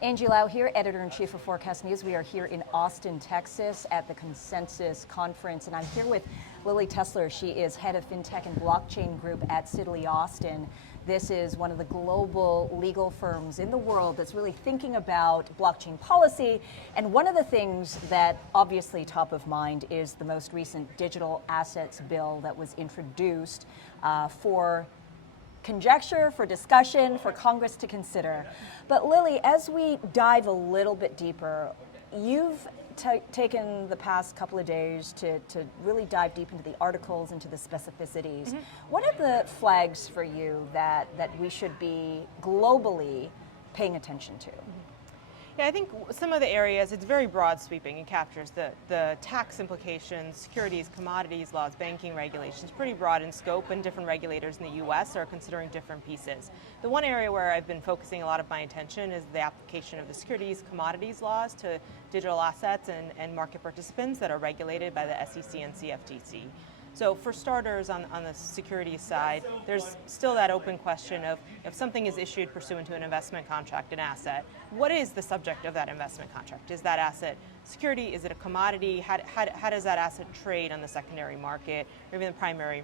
Angie Lau here, editor-in-chief of Forkast.News. We are here in Austin, Texas at the Consensus Conference, and I'm here with Lilya Tessler. She is head of FinTech and Blockchain Group at Sidley Austin. This is one of the global legal firms in the world that's really thinking about blockchain policy. And one of the things that obviously top of mind is the most recent digital assets bill that was introduced for conjecture, for discussion, for Congress to consider. But Lily, as we dive a little bit deeper, you've taken the past couple of days to really dive deep into the articles, into the specificities. Mm-hmm. What are the flags for you that we should be globally paying attention to? Mm-hmm. Yeah, I think some of the areas, it's very broad sweeping. It captures the tax implications, securities, commodities laws, banking regulations, pretty broad in scope, and different regulators in the US are considering different pieces. The one area where I've been focusing a lot of my attention is the application of the securities, commodities laws to digital assets and market participants that are regulated by the SEC and CFTC. So for starters, on the securities side, there's still that open question of if something is issued pursuant to an investment contract, an asset, what is the subject of that investment contract? Is that asset security? Is it a commodity? How does that asset trade on the secondary market or even the primary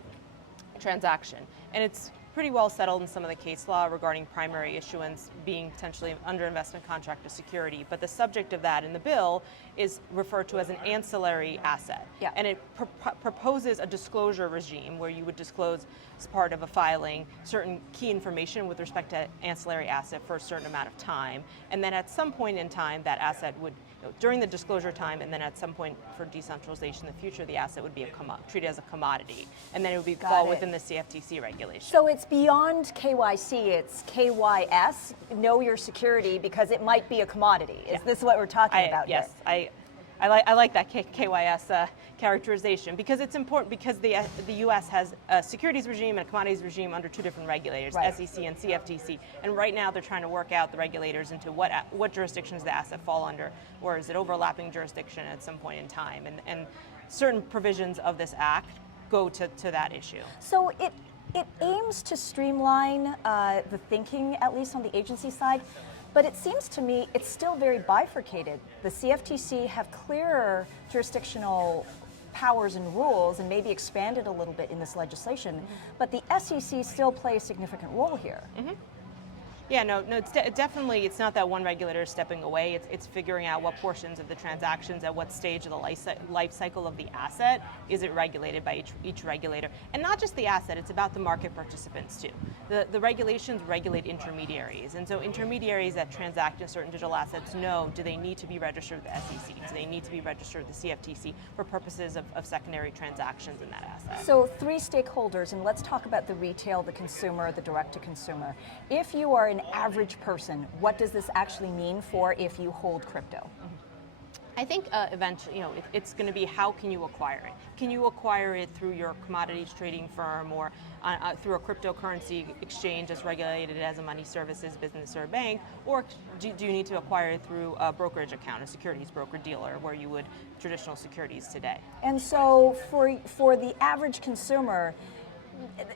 transaction? And it's pretty well settled in some of the case law regarding primary issuance being potentially under investment contract of security, but the subject of that in the bill is referred to as an ancillary asset. Yeah. And it proposes a disclosure regime where you would disclose as part of a filing certain key information with respect to ancillary asset for a certain amount of time, and then at some point in time that asset would, during the disclosure time, and then at some point for decentralization in the future, the asset would be treated as a commodity, and then it would fall within the CFTC regulation. So it's beyond KYC, it's KYS, know your security, because it might be a commodity. Is this what we're talking about here? Yes, I like that KYS characterization, because it's important, because the U.S. has a securities regime and a commodities regime under two different regulators, right. SEC and CFTC, and right now they're trying to work out the regulators into what jurisdictions the asset fall under, or is it overlapping jurisdiction at some point in time, and certain provisions of this act go to that issue. So it aims to streamline the thinking, at least on the agency side, but it seems to me it's still very bifurcated. The CFTC have clearer jurisdictional powers and rules and maybe expanded a little bit in this legislation, but the SEC still plays a significant role here. Mm-hmm. Yeah, no, it's definitely, it's not that one regulator is stepping away, it's figuring out what portions of the transactions, at what stage of the life cycle of the asset is it regulated by each regulator. And not just the asset, it's about the market participants too. The regulations regulate intermediaries, and so intermediaries that transact in certain digital assets do they need to be registered with the SEC? Do they need to be registered with the CFTC for purposes of secondary transactions in that asset? So three stakeholders, and let's talk about the retail, the consumer, the direct-to-consumer. If you are an average person, what does this actually mean for if you hold crypto? Mm-hmm. I think eventually, it's going to be how can you acquire it? Can you acquire it through your commodities trading firm or through a cryptocurrency exchange as regulated as a money services business or a bank, or do you need to acquire it through a brokerage account, a securities broker dealer, where you would traditional securities today? And so for the average consumer,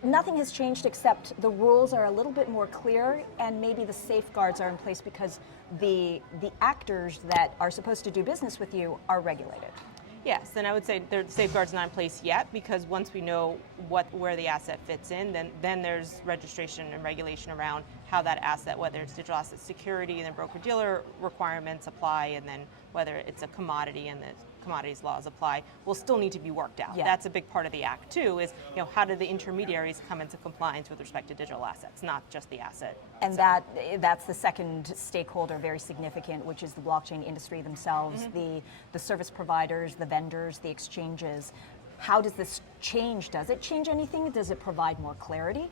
nothing has changed except the rules are a little bit more clear and maybe the safeguards are in place because the actors that are supposed to do business with you are regulated. Yes, and I would say the safeguards not in place yet, because once we know where the asset fits in, then there's registration and regulation around how that asset, whether it's digital asset security and the broker-dealer requirements apply, and then whether it's a commodity and the commodities laws apply, will still need to be worked out. Yeah. That's a big part of the act too, is how do the intermediaries come into compliance with respect to digital assets, not just the asset. And that's the second stakeholder, very significant, which is the blockchain industry themselves, mm-hmm. the service providers, the vendors, the exchanges. How does this change? Does it change anything? Does it provide more clarity?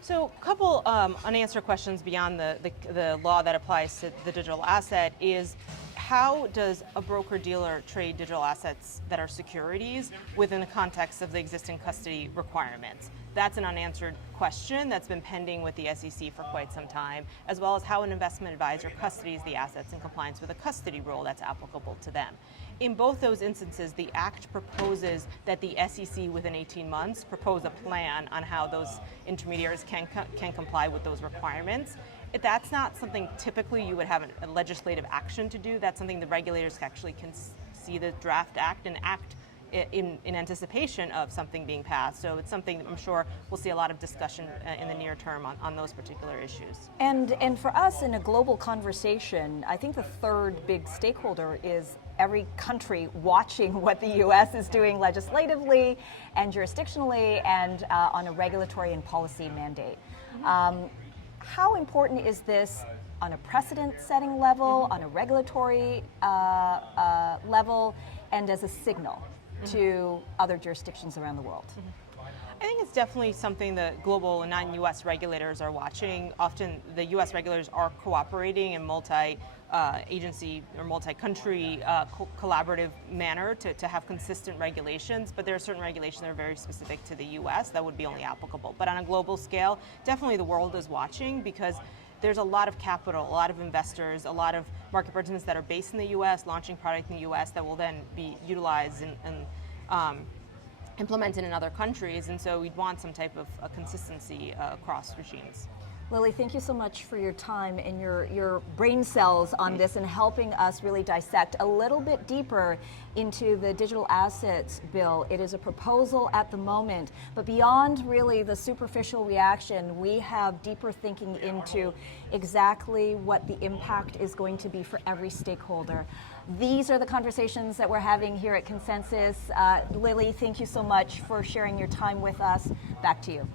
So a couple unanswered questions beyond the law that applies to the digital asset is, how does a broker-dealer trade digital assets that are securities within the context of the existing custody requirements? That's an unanswered question that's been pending with the SEC for quite some time, as well as how an investment advisor custodies the assets in compliance with a custody rule that's applicable to them. In both those instances, the Act proposes that the SEC within 18 months propose a plan on how those intermediaries can comply with those requirements. That's not something typically you would have a legislative action to do. That's something the regulators actually can see the draft act and act in anticipation of something being passed. So it's something that I'm sure we'll see a lot of discussion in the near term on those particular issues. And for us in a global conversation, I think the third big stakeholder is every country watching what the U.S. is doing legislatively and jurisdictionally and on a regulatory and policy mandate. How important is this on a precedent-setting level, on a regulatory level, and as a signal to other jurisdictions around the world? I think it's definitely something that global and non-U.S. regulators are watching. Often the U.S. regulators are cooperating in multi-agency or multi-country collaborative manner to have consistent regulations, but there are certain regulations that are very specific to the U.S. that would be only applicable. But on a global scale, definitely the world is watching because there's a lot of capital, a lot of investors, a lot of market participants that are based in the U.S., launching product in the U.S. that will then be utilized and implemented in other countries, and so we'd want some type of consistency across regimes. Lily, thank you so much for your time and your brain cells on this and helping us really dissect a little bit deeper into the digital assets bill. It is a proposal at the moment, but beyond really the superficial reaction, we have deeper thinking into exactly what the impact is going to be for every stakeholder. These are the conversations that we're having here at Consensus. Lily, thank you so much for sharing your time with us. Back to you.